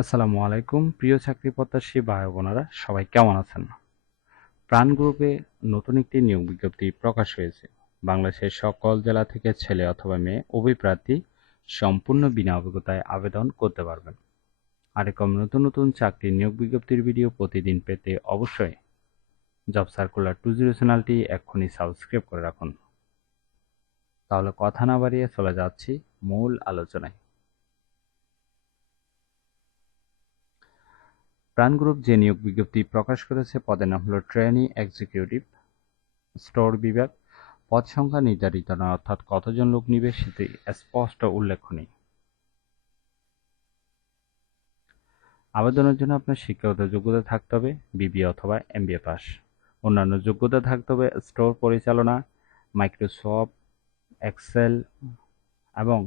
আসসালামু আলাইকুম, প্রিয় চাকরি প্রত্যাশী ভাই বোনেরা, সবাই কেমন আছেন? প্রাণ গ্রুপে নতুন একটি নিয়োগ বিজ্ঞপ্তি প্রকাশ হয়েছে। বাংলাদেশের সকল জেলা থেকে ছেলে অথবা মেয়ে উভয় প্রার্থী সম্পূর্ণ বিনা অভিজ্ঞতায় আবেদন করতে পারবেন। আর এরকম নতুন নতুন চাকরির নিয়োগ বিজ্ঞপ্তির ভিডিও প্রতিদিন পেতে অবশ্যই জব সার্কুলার টু জিরো চ্যানেলটি এক্ষুনি সাবস্ক্রাইব করে রাখুন। তাহলে কথা না বাড়িয়ে চলে যাচ্ছি মূল আলোচনায়। প্রাণ গ্রুপ যে নিয়োগ বিজ্ঞপ্তি প্রকাশ করেছে, পদের নাম হলো ট্রেনি, এক্সিকিউটিভ, স্টোর বিভাগ। পদ সংখ্যা নির্ধারিত নয়, অর্থাৎ কতজন লোক নিবে সেটি স্পষ্ট উল্লেখ নেই। আবেদনের জন্য আপনার শিক্ষাগত যোগ্যতা থাকতে হবে, বিবিএ অথবা এমবিএ পাস। অন্যান্য যোগ্যতা থাকতে হবে, স্টোর পরিচালনা, মাইক্রোসফট, এক্সেল এবং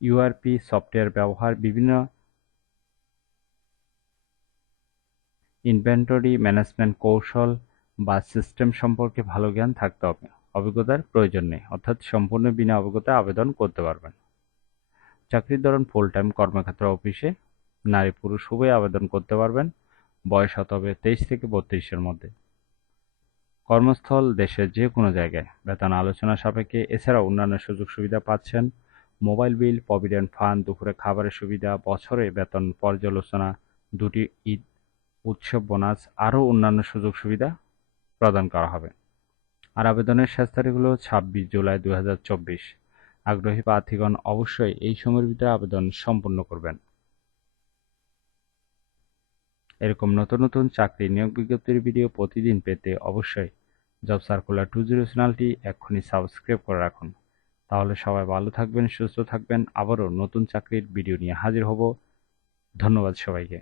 ইউআরপি সফটওয়্যার ব্যবহার, বিভিন্ন ইনভেন্টরি ম্যানেজমেন্ট কৌশল বা সিস্টেম সম্পর্কে ভালো জ্ঞান থাকতে হবে। অভিজ্ঞতার প্রয়োজন নেই, অর্থাৎ সম্পূর্ণ বিনা অভিজ্ঞতা আবেদন করতে পারবেন। চাকরির ধরন ফুল টাইম কর্মক্ষেত্র অফিসে। নারী পুরুষ উভয় আবেদন করতে পারবেন, বয়স হতে হবে তেইশ থেকে বত্রিশের মধ্যে। কর্মস্থল দেশের যে কোনো জায়গায়। বেতন আলোচনা সাপেক্ষে এছাড়া অন্যান্য সুযোগ সুবিধা পাচ্ছেন। মোবাইল বিল, প্রভিডেন্ট ফান্ড, দুপুরে খাবারের সুবিধা, বছরে বেতন পর্যালোচনা, দুটি ঈদ উৎসব, বোনাস, আরও অন্যান্য সুযোগ সুবিধা প্রদান করা হবে। আর আবেদনের শেষ তারিখ হল ছাব্বিশ জুলাই দু হাজার চব্বিশ। আগ্রহী প্রার্থীগণ অবশ্যই এই সময়ের ভিতরে আবেদন সম্পন্ন করবেন। এরকম নতুন নতুন চাকরি নিয়োগ বিজ্ঞপ্তির ভিডিও প্রতিদিন পেতে অবশ্যই জব সার্কুলার টু জিরো চ্যানেলটি এক্ষুনি সাবস্ক্রাইব করে রাখুন। তাহলে সবাই ভালো থাকবেন, সুস্থ থাকবেন। আবারও নতুন চাকরির ভিডিও নিয়ে হাজির হব। ধন্যবাদ সবাইকে।